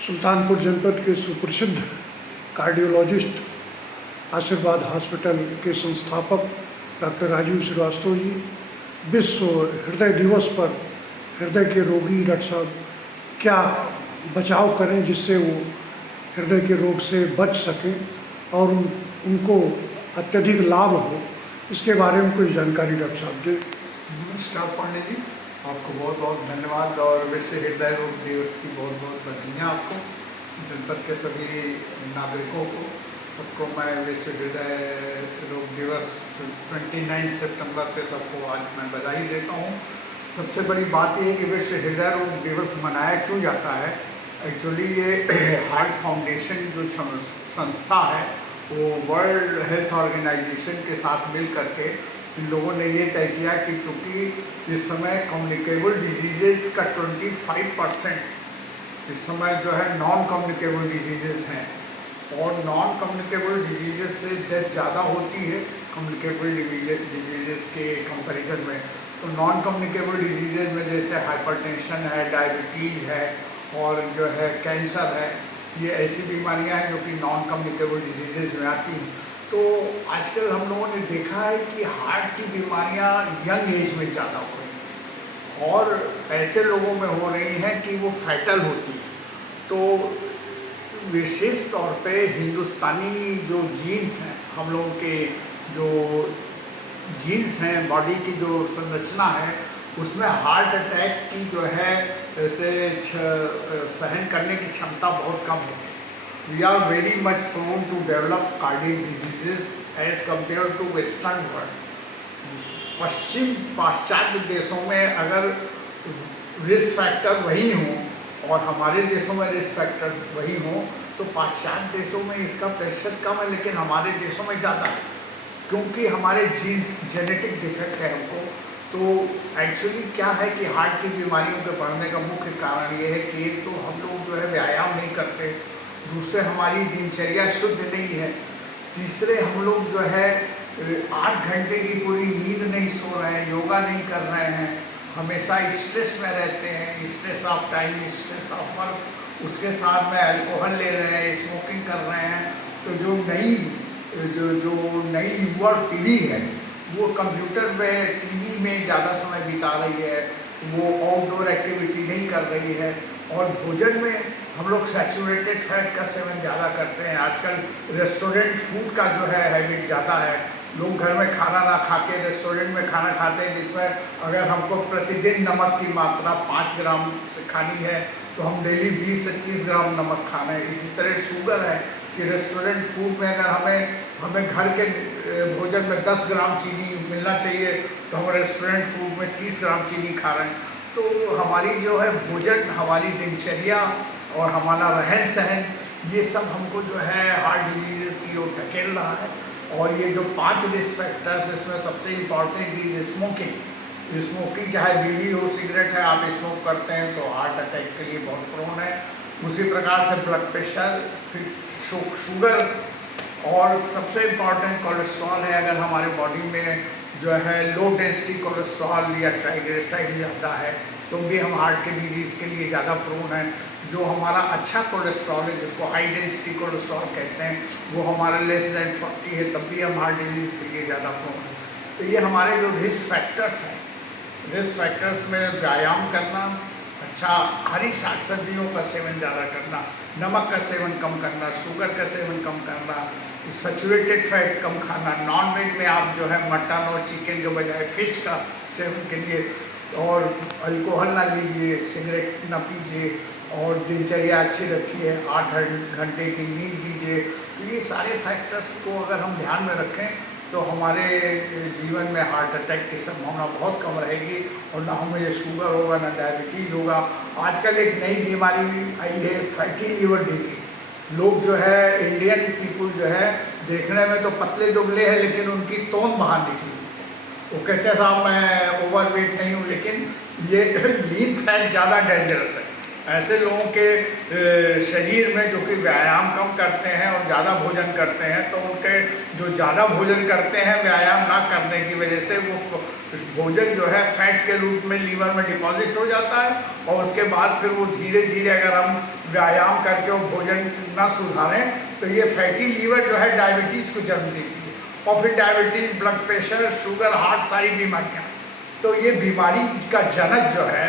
सुल्तानपुर जनपद के सुप्रसिद्ध कार्डियोलॉजिस्ट आशीर्वाद हॉस्पिटल के संस्थापक डॉक्टर राजीव श्रीवास्तव जी विश्व हृदय दिवस पर हृदय के रोगी डॉक्टर साहब क्या बचाव करें जिससे वो हृदय के रोग से बच सकें और उनको अत्यधिक लाभ हो, इसके बारे में कुछ जानकारी डॉक्टर साहब दें। नमस्कार पांडे जी, आपको बहुत बहुत धन्यवाद और विश्व हृदय रोग दिवस की बहुत बहुत बधाइयाँ आपको, जनपद के सभी नागरिकों को, सबको मैं विश्व हृदय रोग दिवस 29 सितंबर पे सबको आज मैं बधाई देता हूँ। सबसे बड़ी बात ये है कि विश्व हृदय रोग दिवस मनाया क्यों जाता है। एक्चुअली ये हार्ट फाउंडेशन जो संस्था है वो वर्ल्ड हेल्थ ऑर्गेनाइजेशन के साथ मिल करके इन लोगों ने ये तय किया कि चूँकि इस समय कम्युनिकेबल डिजीज़ का 25% इस समय जो है नॉन कम्युनिकेबल डिजीज़ हैं और नॉन कम्युनिकेबल डिजीज़ से डेथ ज़्यादा होती है कम्युनिकेबल डिजीज़ के कंपैरिजन में। तो नॉन कम्युनिकेबल डिजीज़ में जैसे हाइपरटेंशन है, डायबिटीज़ है और जो है कैंसर है, ये ऐसी बीमारियां हैं जो कि नॉन कम्युनिकेबल डिजीज़ में आती हैं। तो आजकल हम लोगों ने देखा है कि हार्ट की बीमारियां यंग एज में ज़्यादा हो रही हैं और ऐसे लोगों में हो रही हैं कि वो फैटल होती हैं। तो विशेष तौर पे हिंदुस्तानी जो जीन्स हैं, हम लोगों के जो जीन्स हैं, बॉडी की जो संरचना है, उसमें हार्ट अटैक की जो है ऐसे सहन करने की क्षमता बहुत कम है। We are very much prone to develop cardiac diseases as compare to western world. पाश्चात्य देशों में अगर रिस्क फैक्टर वही हों और हमारे देशों में रिस्क फैक्टर्स वही हों तो पाश्चात्य देशों में इसका प्रतिशत कम है, लेकिन हमारे देशों में ज़्यादा है क्योंकि हमारे जीन्स जेनेटिक डिफेक्ट है हमको। तो एक्चुअली क्या है कि हार्ट की बीमारियों के बढ़ने का मुख्य कारण ये है कि एक तो हम लोग जो है व्यायाम नहीं करते, दूसरे हमारी दिनचर्या शुद्ध नहीं है, तीसरे हम लोग जो है 8 घंटे की पूरी नींद नहीं सो रहे हैं, योगा नहीं कर रहे हैं, हमेशा स्ट्रेस में रहते हैं, stress of time, stress of work, उसके साथ में अल्कोहल ले रहे हैं, स्मोकिंग कर रहे हैं। तो जो नई युवा पीढ़ी है वो कंप्यूटर में, टीवी में ज़्यादा समय बिता रही है, वो आउटडोर एक्टिविटी नहीं कर रही है और भोजन में हम लोग सैचुरेटेड फैट का सेवन ज़्यादा करते हैं। आजकल रेस्टोरेंट फूड का जो है हैबिट ज़्यादा है, लोग घर में खाना ना खा के रेस्टोरेंट में खाना खाते हैं, जिसमें अगर हमको प्रतिदिन नमक की मात्रा 5 ग्राम से खानी है तो हम डेली 20 से 30 ग्राम नमक खाना है। इसी तरह शुगर है कि रेस्टोरेंट फूड में अगर हमें घर के भोजन में 10 ग्राम चीनी मिलना चाहिए तो हम रेस्टोरेंट फूड में 30 ग्राम चीनी खा रहे हैं। तो हमारी जो है भोजन, हमारी दिनचर्या और हमारा रहन सहन, ये सब हमको जो है हार्ट डिजीज़ की ओर धकेल रहा है। और ये जो 5 रिस्क फैक्टर्स, इसमें सबसे इम्पॉर्टेंट चीज़ स्मोकिंग चाहे बीड़ी हो, सिगरेट है, आप स्मोक करते हैं तो हार्ट अटैक के लिए बहुत प्रोन है। उसी प्रकार से ब्लड प्रेशर, फिर शुगर और सबसे इम्पॉर्टेंट कोलेस्ट्रॉल है। अगर हमारे बॉडी में जो है लो डेंसिटी कोलेस्ट्रॉल या ट्राइग्लिसराइड ज़्यादा है तो भी हम हार्ट के डिजीज़ के लिए ज़्यादा प्रोन है। जो हमारा अच्छा कोलेस्ट्रॉल है, जिसको हाई डेंसिटी कोलेस्ट्रॉल कहते हैं, वो हमारा लेस देन 40 है, तब भी हम हार्ट डिजीज़ के लिए ज़्यादा प्रोन है। तो ये हमारे जो रिस्क फैक्टर्स हैं, रिस्क फैक्टर्स में व्यायाम करना, अच्छा हरी साग सब्जियों का सेवन ज़्यादा करना, नमक का सेवन कम करना, शुगर का सेवन कम करना, सैचुरेटेड फैट कम खाना, नॉन वेज में आप जो है मटन और चिकन के बजाय फिश का सेवन करिए और अल्कोहल ना लीजिए, सिगरेट ना पीजिए और दिनचर्या अच्छी रखिए, 8 घंटे की नींद लीजिए। तो ये सारे फैक्टर्स को अगर हम ध्यान में रखें तो हमारे जीवन में हार्ट अटैक की संभावना बहुत कम रहेगी और ना हमें ये शुगर होगा, ना डायबिटीज़ होगा। आजकल एक नई बीमारी आई है, फैटी लिवर डिजीज़। लोग जो है, इंडियन पीपल जो है, देखने में तो पतले दुबले हैं लेकिन उनकी तोंद बाहर निकली। वो कहते हैं साहब मैं ओवरवेट नहीं हूँ, लेकिन ये लीन फैट ज़्यादा डेंजरस है। ऐसे लोगों के शरीर में जो कि व्यायाम कम करते हैं और ज़्यादा भोजन करते हैं, तो उनके जो ज़्यादा भोजन करते हैं व्यायाम ना करने की वजह से वो भोजन जो है फैट के रूप में लीवर में डिपॉजिट हो जाता है, और उसके बाद फिर वो धीरे धीरे अगर हम व्यायाम करके वो भोजन ना सुधारें तो ये फैटी लीवर जो है डायबिटीज़ को जन्म देती है, और फिर diabetes, blood pressure, sugar, heart, सारी बीमारियाँ। तो ये बीमारी का जनक जो है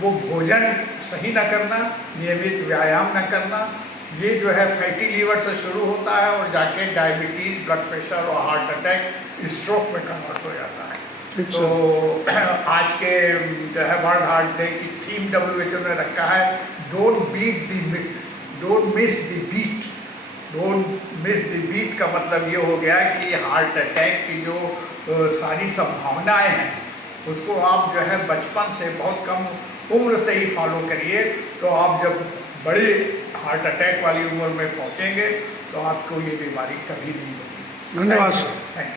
वो भोजन सही न करना, नियमित व्यायाम न करना, ये जो है फैटी लीवर से शुरू होता है और जाके डायबिटीज़, ब्लड प्रेशर और हार्ट अटैक, स्ट्रोक में कन्वर्ट हो जाता है। तो आज के जो है वर्ल्ड हार्ट डे की थीम WHO ने रखा है, don't beat the myth, don't miss the beat. Don't miss the beat का मतलब ये हो गया कि हार्ट अटैक की जो सारी संभावनाएं हैं उसको आप जो है बचपन से बहुत कम उम्र से ही फॉलो करिए, तो आप जब बड़े हार्ट अटैक वाली उम्र में पहुंचेंगे तो आपको ये बीमारी कभी नहीं होगी। धन्यवाद सर।